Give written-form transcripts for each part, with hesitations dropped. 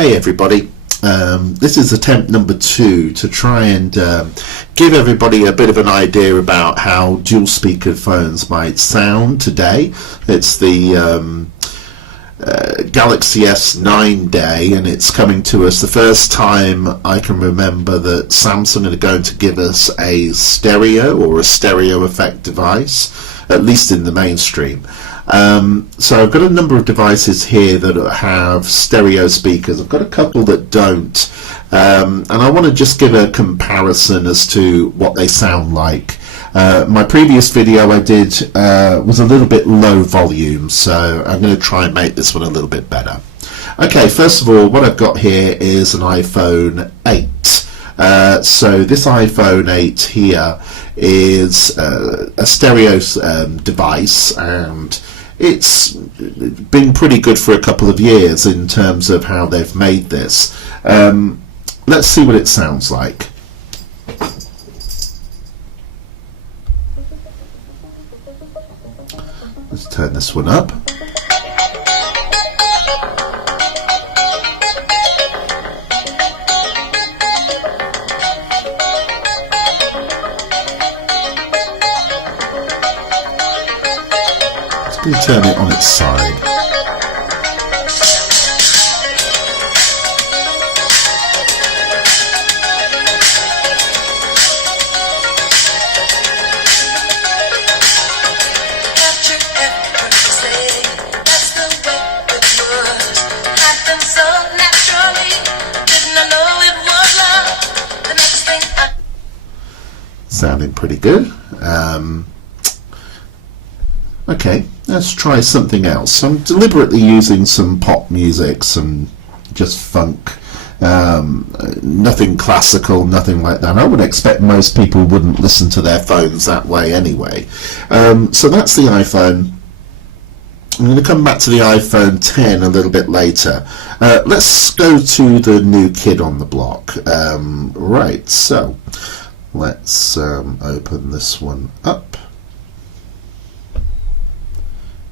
Hey everybody, this is attempt number 2 to try and give everybody a bit of an idea about how dual speaker phones might sound today. It's the Galaxy S9 day, and it's coming to us the first time I can remember that Samsung are going to give us a stereo or a stereo effect device, at least in the mainstream. So I've got a number of devices here that have stereo speakers. I've got a couple that don't, and I want to just give a comparison as to what they sound like. My previous video I did was a little bit low volume, so I'm going to try and make this one a little bit better. Okay, first of all, what I've got here is an iPhone 8. So this iPhone 8 here is a stereo device, and it's been pretty good for a couple of years in terms of how they've made this. Let's see what it sounds like. Let's turn this one up. Let's go turn it on its side. Sounding pretty good. Okay, let's try something else. I'm deliberately using some pop music, some just funk, nothing classical, nothing like that. I would expect most people wouldn't listen to their phones that way anyway. So that's the iPhone. I'm going to come back to the iPhone 10 a little bit later. Let's go to the new kid on the block. Right, so let's open this one up.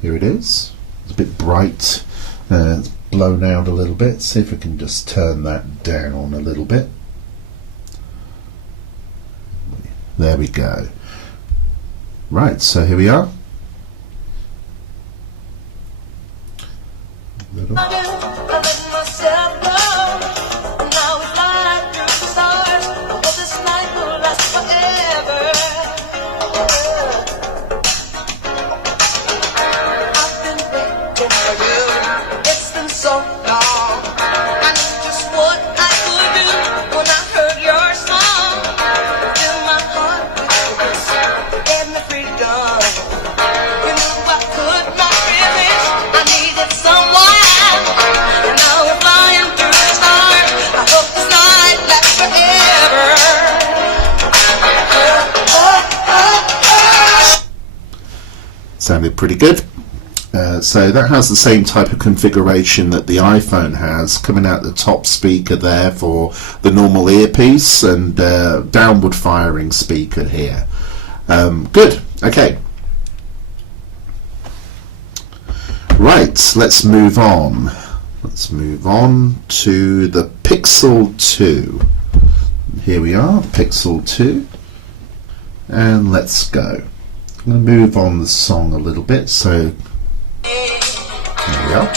Here it is. It's a bit bright. It's blown out a little bit. See if we can just turn that down a little bit. There we go. Right, so here we are. Sounded pretty good. So that has the same type of configuration that the iPhone has, coming out the top speaker there for the normal earpiece, and downward firing speaker here. Good. Okay. Right, let's move on. Let's move on to the Pixel 2. Here we are, Pixel 2. And let's go. I'm going to move on the song a little bit, so there we are.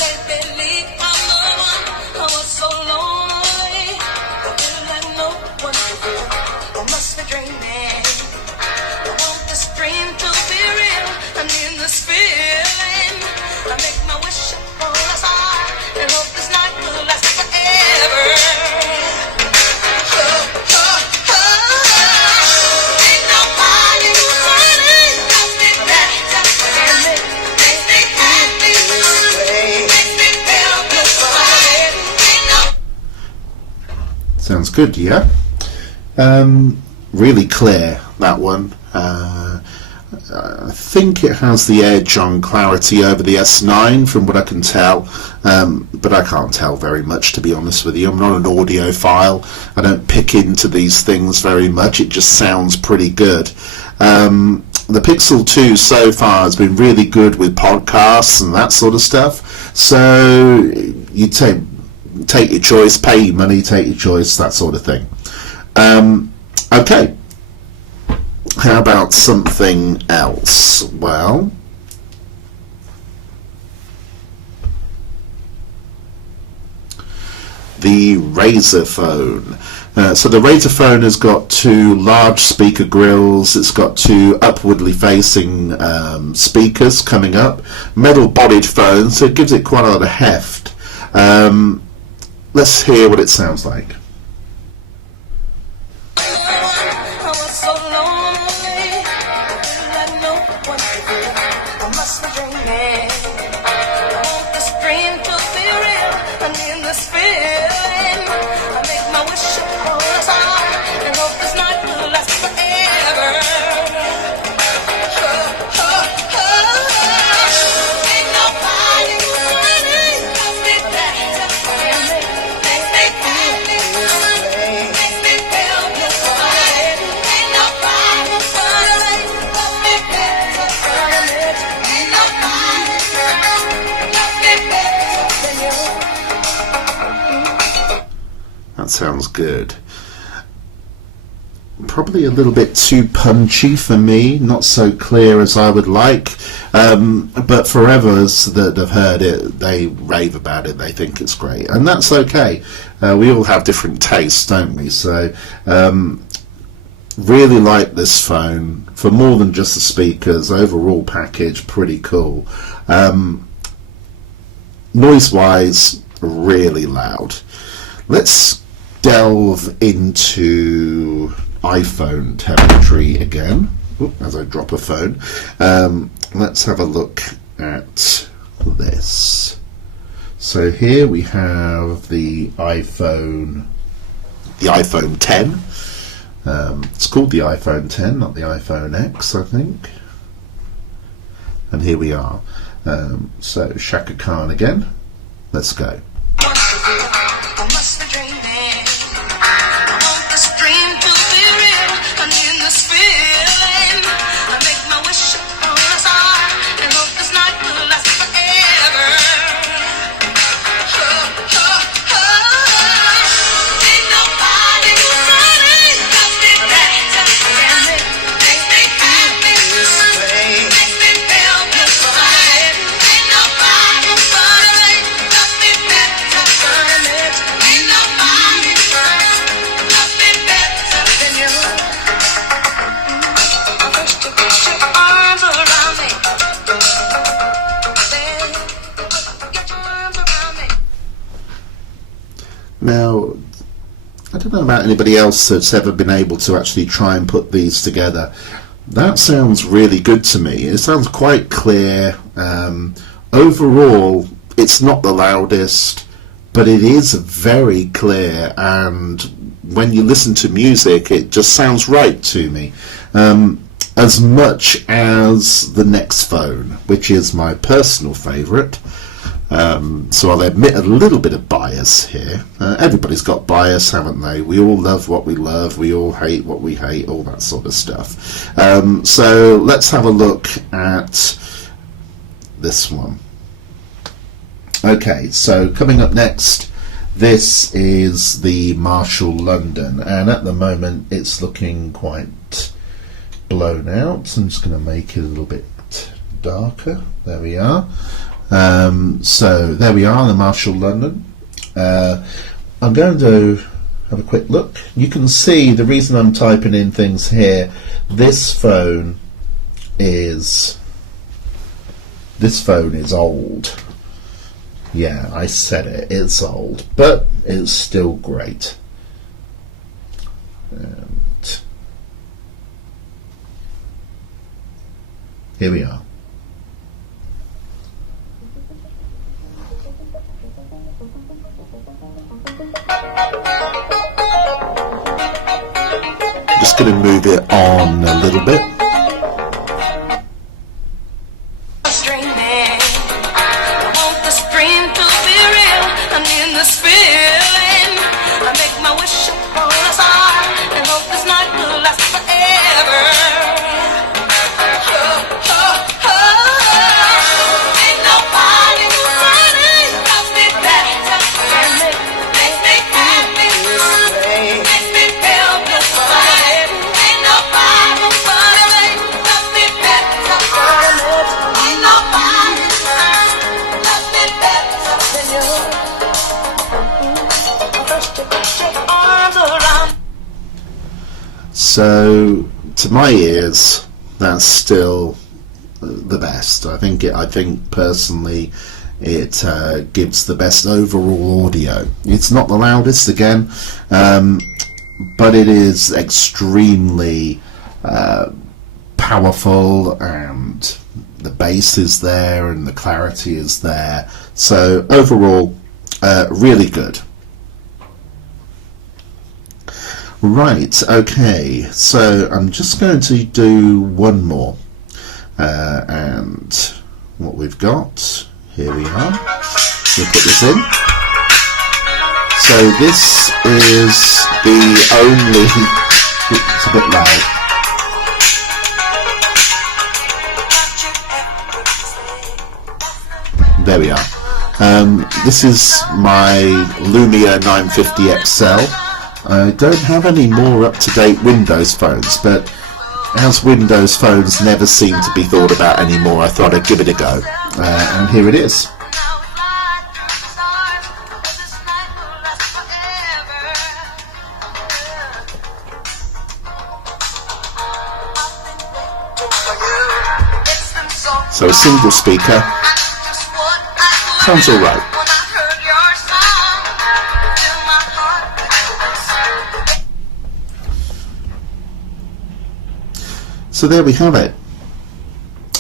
Sounds good, yeah. Really clear, that one. I think it has the edge on clarity over the S9 from what I can tell, but I can't tell very much, to be honest with you. I'm not an audiophile. I don't pick into these things very much. It just sounds pretty good. The Pixel 2 so far has been really good with podcasts and that sort of stuff. So you'd say take your choice, pay your money, take your choice, that sort of thing. Okay, how about something else? Well, the Razer phone. So the Razer phone has got two large speaker grills, it's got two upwardly facing speakers coming up, metal bodied phone, so it gives it quite a lot of heft. Let's hear what it sounds like. That sounds good. Probably a little bit too punchy for me, not so clear as I would like, but for others that have heard it, they rave about it, they think it's great, and that's okay. We all have different tastes, don't we? So really like this phone for more than just the speakers. Overall package pretty cool. Noise wise, really loud. Let's delve into iPhone territory again. Oop, as I drop a phone. Let's have a look at this. So here we have the iPhone 10. It's called the iPhone 10, not the iPhone X, I think. And here we are. So Shaka Khan again. Let's go. Now, I don't know about anybody else that's ever been able to actually try and put these together. That sounds really good to me. It sounds quite clear. Overall, it's not the loudest, but it is very clear, and when you listen to music, it just sounds right to me. As much as the next phone, which is my personal favourite. So I'll admit a little bit of bias here. Everybody's got bias, haven't they? We all love what we love, we all hate what we hate, all that sort of stuff. So let's have a look at this one. Okay, so coming up next, this is the Marshall London, and at the moment it's looking quite blown out. I'm just going to make it a little bit darker. There we are. So there we are, the Marshall London. I'm going to have a quick look. You can see the reason I'm typing in things here. This phone is old. Yeah, I said it. It's old, but it's still great. And here we are. Just going to move it on a little bit. So to my ears, that's still the best. I think personally it gives the best overall audio. It's not the loudest again, but it is extremely powerful, and the bass is there and the clarity is there. So overall, really good. Right, okay, so I'm just going to do one more, and what we've got, here we are. We'll put this in. So this is the only, it's a bit loud. There we are. This is my Lumia 950 XL. I don't have any more up-to-date Windows phones, but as Windows phones never seem to be thought about anymore, I thought I'd give it a go. And here it is. So a single speaker, sounds alright. So there we have it.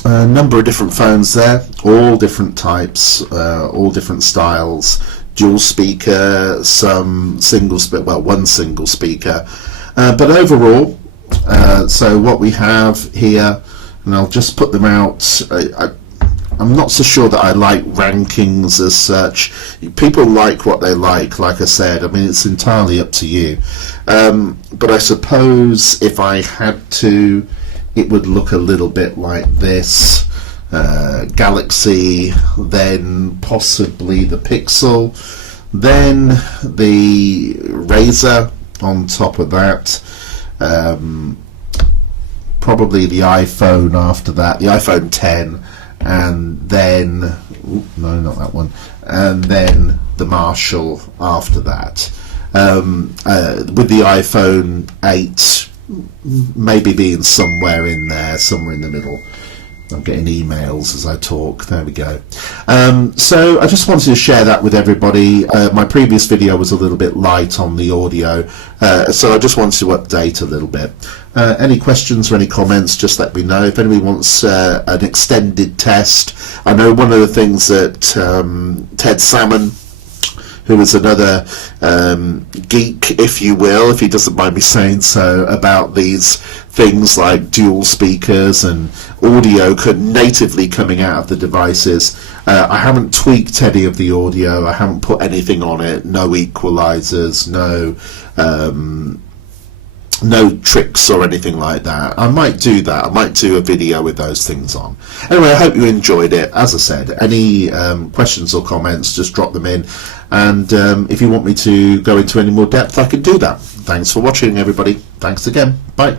A number of different phones there, all different types, all different styles, dual speaker, some single speaker, well, one single speaker, but overall, so what we have here, and I'll just put them out. I'm not so sure that I like rankings as such. People like what they like I said. I mean, it's entirely up to you. But I suppose if I had to, it would look a little bit like this. Galaxy, then possibly the Pixel, then the Razer on top of that, probably the iPhone after that, the iPhone 10, and then, no, not that one, and then the Marshall after that, with the iPhone 8 maybe being somewhere in there, somewhere in the middle. I'm getting emails as I talk. There we go. So I just wanted to share that with everybody. My previous video was a little bit light on the audio, so I just wanted to update a little bit. Any questions or any comments, just let me know. If anybody wants an extended test, I know one of the things that Ted Salmon, who is another geek, if you will, if he doesn't mind me saying so, about these things like dual speakers and audio natively coming out of the devices. I haven't tweaked any of the audio, I haven't put anything on it, no equalizers, no tricks or anything like that. I might do that. I might do a video with those things on. Anyway, I hope you enjoyed it. As I said, any questions or comments, just drop them in. And if you want me to go into any more depth, I can do that. Thanks for watching, everybody. Thanks again. Bye.